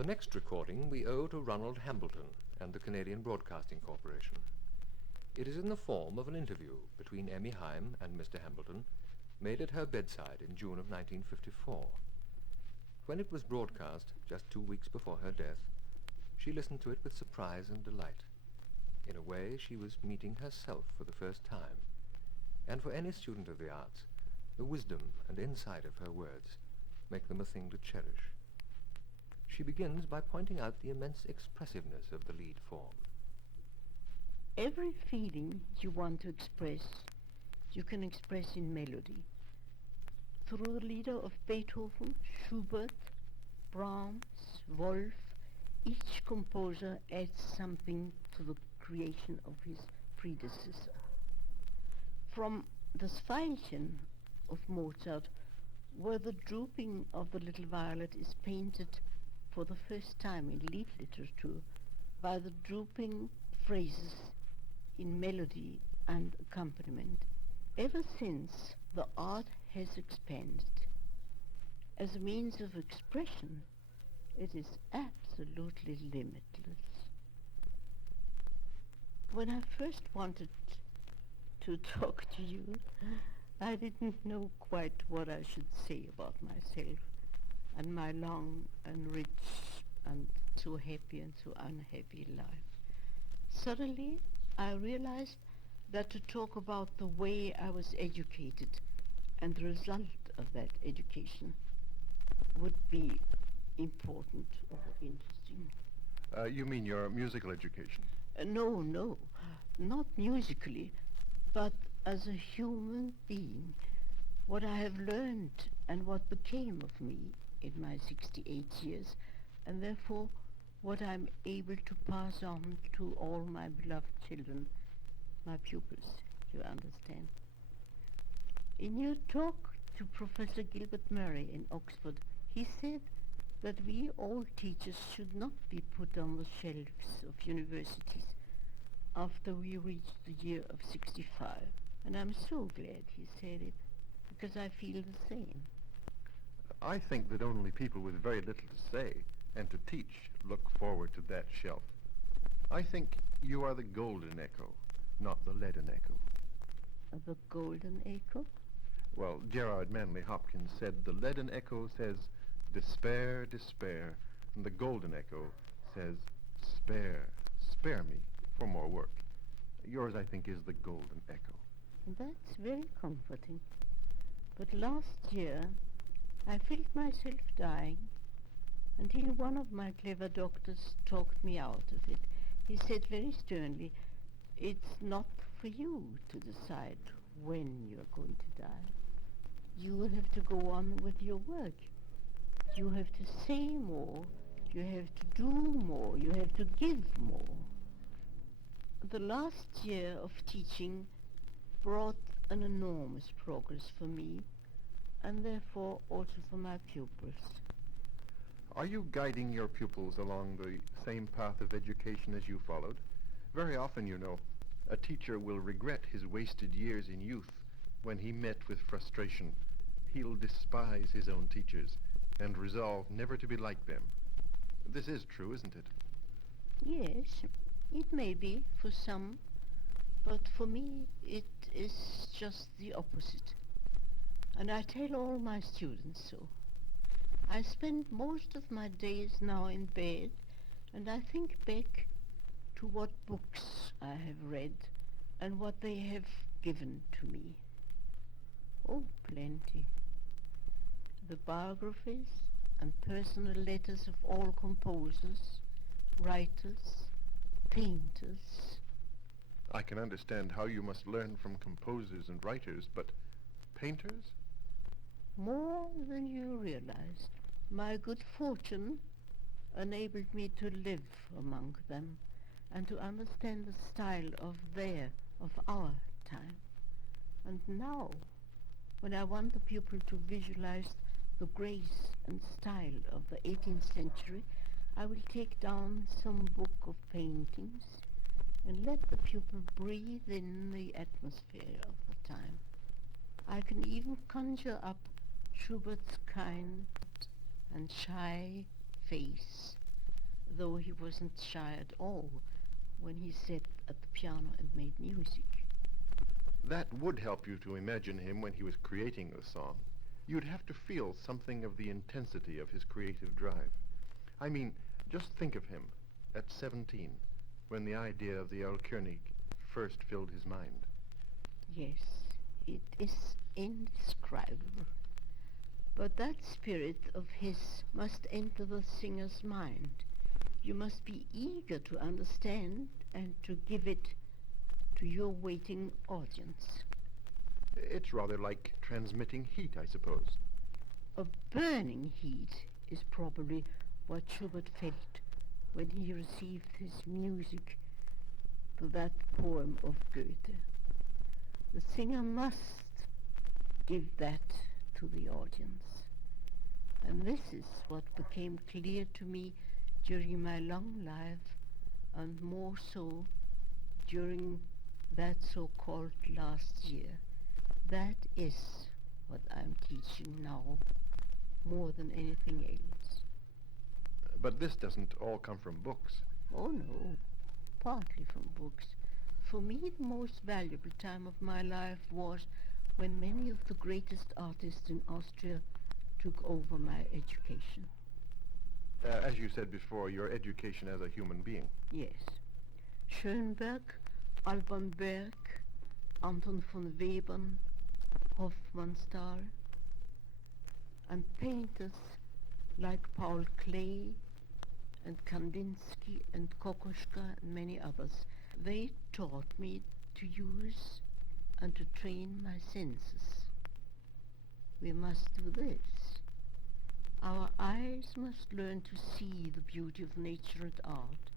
The next recording we owe to Ronald Hambleton and the Canadian Broadcasting Corporation. It is in the form of an interview between Emmy Heim and Mr. Hambleton, made at her bedside in June of 1954. When it was broadcast, just 2 weeks before her death, she listened to it with surprise and delight. In a way, she was meeting herself for the first time, and for any student of the arts, the wisdom and insight of her words make them a thing to cherish. She begins by pointing out the immense expressiveness of the lead form. Every feeling you want to express, you can express in melody. Through the leader of Beethoven, Schubert, Brahms, Wolf, each composer adds something to the creation of his predecessor. From Das Veilchen of Mozart, where the drooping of the little violet is painted for the first time in lead literature by the drooping phrases in melody and accompaniment. Ever since, the art has expanded. As a means of expression, it is absolutely limitless. When I first wanted to talk to you, I didn't know quite what I should say about myself and my long and rich and so happy and so unhappy life. Suddenly, I realized that to talk about the way I was educated and the result of that education would be important or interesting. You mean your musical education? No, not musically, but as a human being, what I have learned and what became of me in my 68 years, and therefore what I'm able to pass on to all my beloved children, my pupils, you understand. In your talk to Professor Gilbert Murray in Oxford, he said that we all teachers should not be put on the shelves of universities after we reach the year of 65. And I'm so glad he said it, because I feel the same. I think that only people with very little to say and to teach look forward to that shelf. I think you are the golden echo, not the leaden echo. The golden echo? Well, Gerard Manley Hopkins said the leaden echo says, despair, despair, and the golden echo says, spare, spare me for more work. Yours, I think, is the golden echo. That's very comforting. But last year, I felt myself dying until one of my clever doctors talked me out of it. He said very sternly, it's not for you to decide when you're going to die. You have to go on with your work. You have to say more. You have to do more. You have to give more. The last year of teaching brought an enormous progress for me, and therefore also for my pupils. Are you guiding your pupils along the same path of education as you followed? Very often, you know, a teacher will regret his wasted years in youth when he met with frustration. He'll despise his own teachers and resolve never to be like them. This is true, isn't it? Yes, it may be for some, but for me it is just the opposite. And I tell all my students so. I spend most of my days now in bed, and I think back to what books I have read and what they have given to me. Oh, plenty. The biographies and personal letters of all composers, writers, painters. I can understand how you must learn from composers and writers, but painters? More than you realize. My good fortune enabled me to live among them and to understand the style of our time. And now, when I want the pupil to visualize the grace and style of the 18th century, I will take down some book of paintings and let the pupil breathe in the atmosphere of the time. I can even conjure up Schubert's kind and shy face though he wasn't shy at all when he sat at the piano and made music. That would help you to imagine him when he was creating the song. You'd have to feel something of the intensity of his creative drive. I mean, just think of him at 17, when the idea of the König first filled his mind. Yes, it is indescribable. But that spirit of his must enter the singer's mind. You must be eager to understand and to give it to your waiting audience. It's rather like transmitting heat, I suppose. A burning heat is probably what Schubert felt when he received his music to that poem of Goethe. The singer must give that to the audience. And this is what became clear to me during my long life, and more so during that so-called last year. That is what I'm teaching now, more than anything else. But this doesn't all come from books. Oh no, partly from books. For me, the most valuable time of my life was when many of the greatest artists in Austria took over my education. As you said before, your education as a human being. Yes. Schönberg, Alban Berg, Anton von Webern, Hofmannsthal, and painters like Paul Klee and Kandinsky and Kokoschka and many others. They taught me to use and to train my senses. We must do this. Our eyes must learn to see the beauty of nature and art,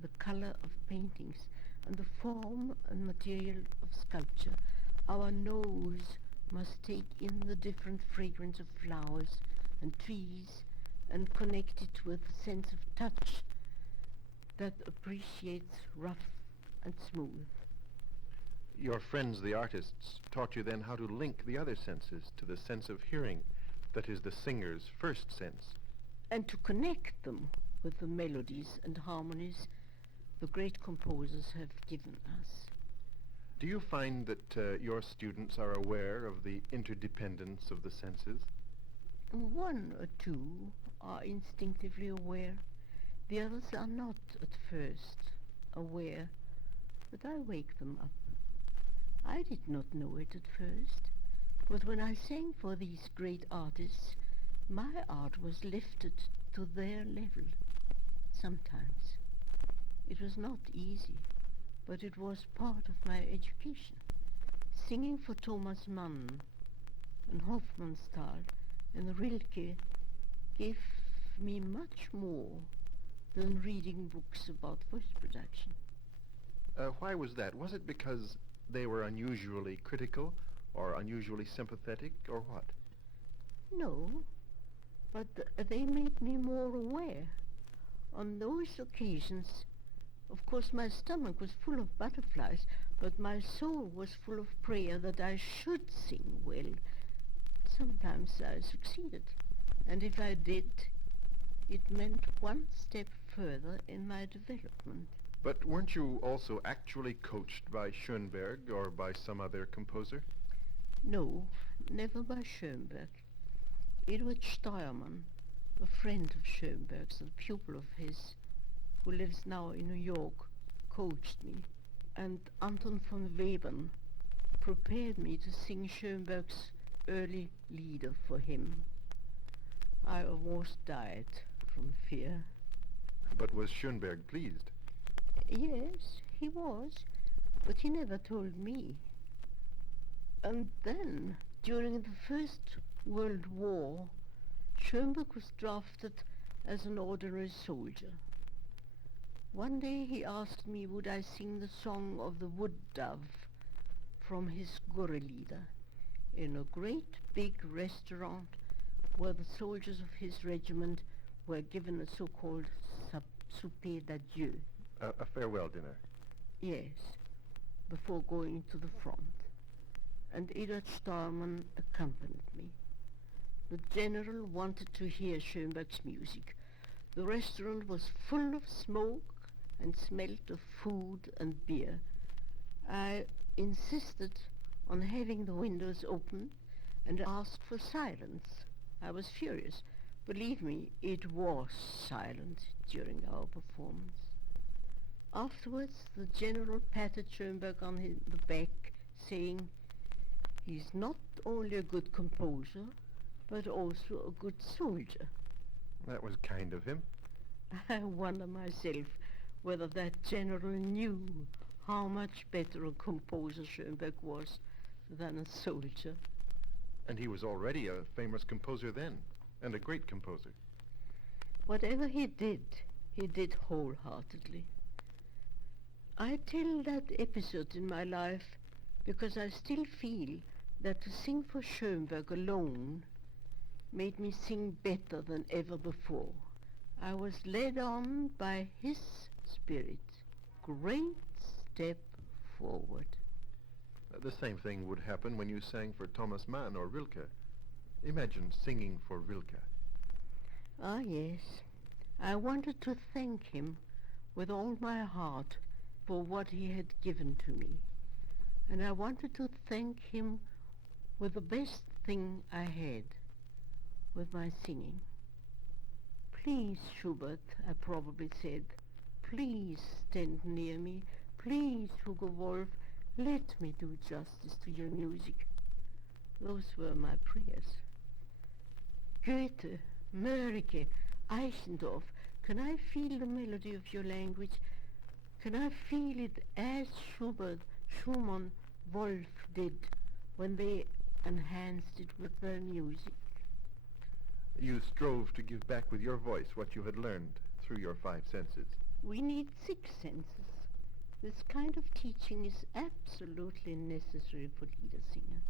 the color of paintings, and the form and material of sculpture. Our nose must take in the different fragrance of flowers and trees and connect it with a sense of touch that appreciates rough and smooth. Your friends, the artists, taught you then how to link the other senses to the sense of hearing that is the singer's first sense. And to connect them with the melodies and harmonies the great composers have given us. Do you find that your students are aware of the interdependence of the senses? One or two are instinctively aware. The others are not at first aware, but I wake them up. I did not know it at first, but when I sang for these great artists, my art was lifted to their level. Sometimes. It was not easy, but it was part of my education. Singing for Thomas Mann and Hofmannsthal and Rilke gave me much more than reading books about voice production. Why was that? Was it because they were unusually critical or unusually sympathetic, or what? No, but they made me more aware. On those occasions, of course, my stomach was full of butterflies, but my soul was full of prayer that I should sing well. Sometimes I succeeded, and if I did, it meant one step further in my development. But weren't you also actually coached by Schönberg or by some other composer? No, never by Schönberg. Edward Steuermann, a friend of Schönberg's, a pupil of his, who lives now in New York, coached me, and Anton von Webern prepared me to sing Schönberg's early lieder for him. I almost died from fear. But was Schönberg pleased? Yes, he was, but he never told me. And then, during the First World War, Schönberg was drafted as an ordinary soldier. One day he asked me would I sing the song of the wood dove from his Gurre-Lieder in a great big restaurant where the soldiers of his regiment were given a so-called souper d'adieu. A farewell dinner. Yes, before going to the front. And Edward Steuermann accompanied me. The general wanted to hear Schönberg's music, The restaurant was full of smoke and smelt of food and beer. I insisted on having the windows open and asked for silence. I was furious. Believe me, it was silent during our performance. Afterwards, the general patted Schoenberg on the back, saying, "He's not only a good composer, but also a good soldier." That was kind of him. I wonder myself whether that general knew how much better a composer Schoenberg was than a soldier. And he was already a famous composer then, and a great composer. Whatever he did wholeheartedly. I tell that episode in my life because I still feel that to sing for Schoenberg alone made me sing better than ever before. I was led on by his spirit. Great step forward. The same thing would happen when you sang for Thomas Mann or Rilke. Imagine singing for Rilke. Ah, yes. I wanted to thank him with all my heart for what he had given to me. And I wanted to thank him with the best thing I had, with my singing. "Please, Schubert," I probably said, "please stand near me. Please, Hugo Wolf, let me do justice to your music." Those were my prayers. "Goethe, Mörike, Eichendorff, can I feel the melody of your language? Can I feel it as Schubert, Schumann, Wolf did when they enhanced it with their music?" You strove to give back with your voice what you had learned through your 5 senses. We need 6 senses. This kind of teaching is absolutely necessary for leader singer.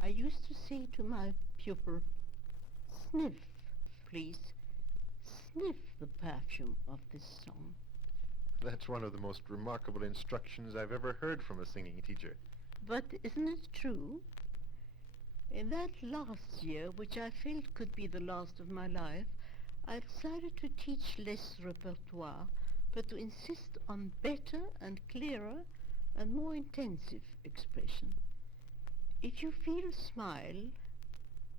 I used to say to my pupil, "Sniff, please. Sniff the perfume of this song." That's one of the most remarkable instructions I've ever heard from a singing teacher. But isn't it true? In that last year, which I felt could be the last of my life, I decided to teach less repertoire, but to insist on better and clearer and more intensive expression. If you feel a smile,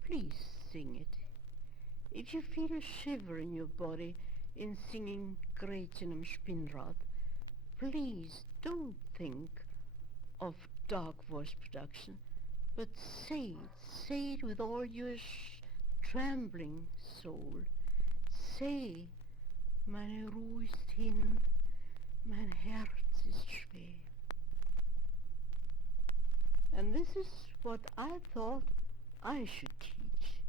please sing it. If you feel a shiver in your body in singing Gretchen im Spinnrad, please don't think of dark voice production, but say it with all your trembling soul. Say, "Meine Ruhe ist hin, mein Herz ist schwer." And this is what I thought I should teach,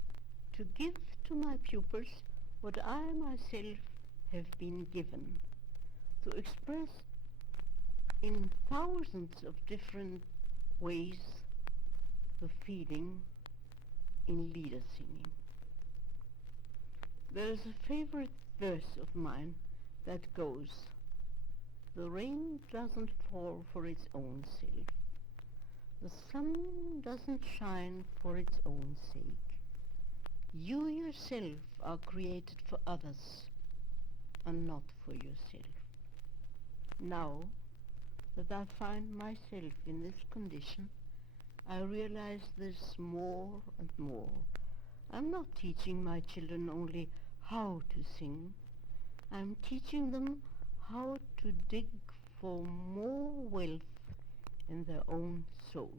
to give to my pupils what I myself have been given, to express in thousands of different ways the feeling in lieder singing. There is a favorite verse of mine that goes, "The rain doesn't fall for its own self. The sun doesn't shine for its own sake. You yourself are created for others and not for yourself." Now that I find myself in this condition, I realize this more and more. I'm not teaching my children only how to sing. I'm teaching them how to dig for more wealth in their own soul.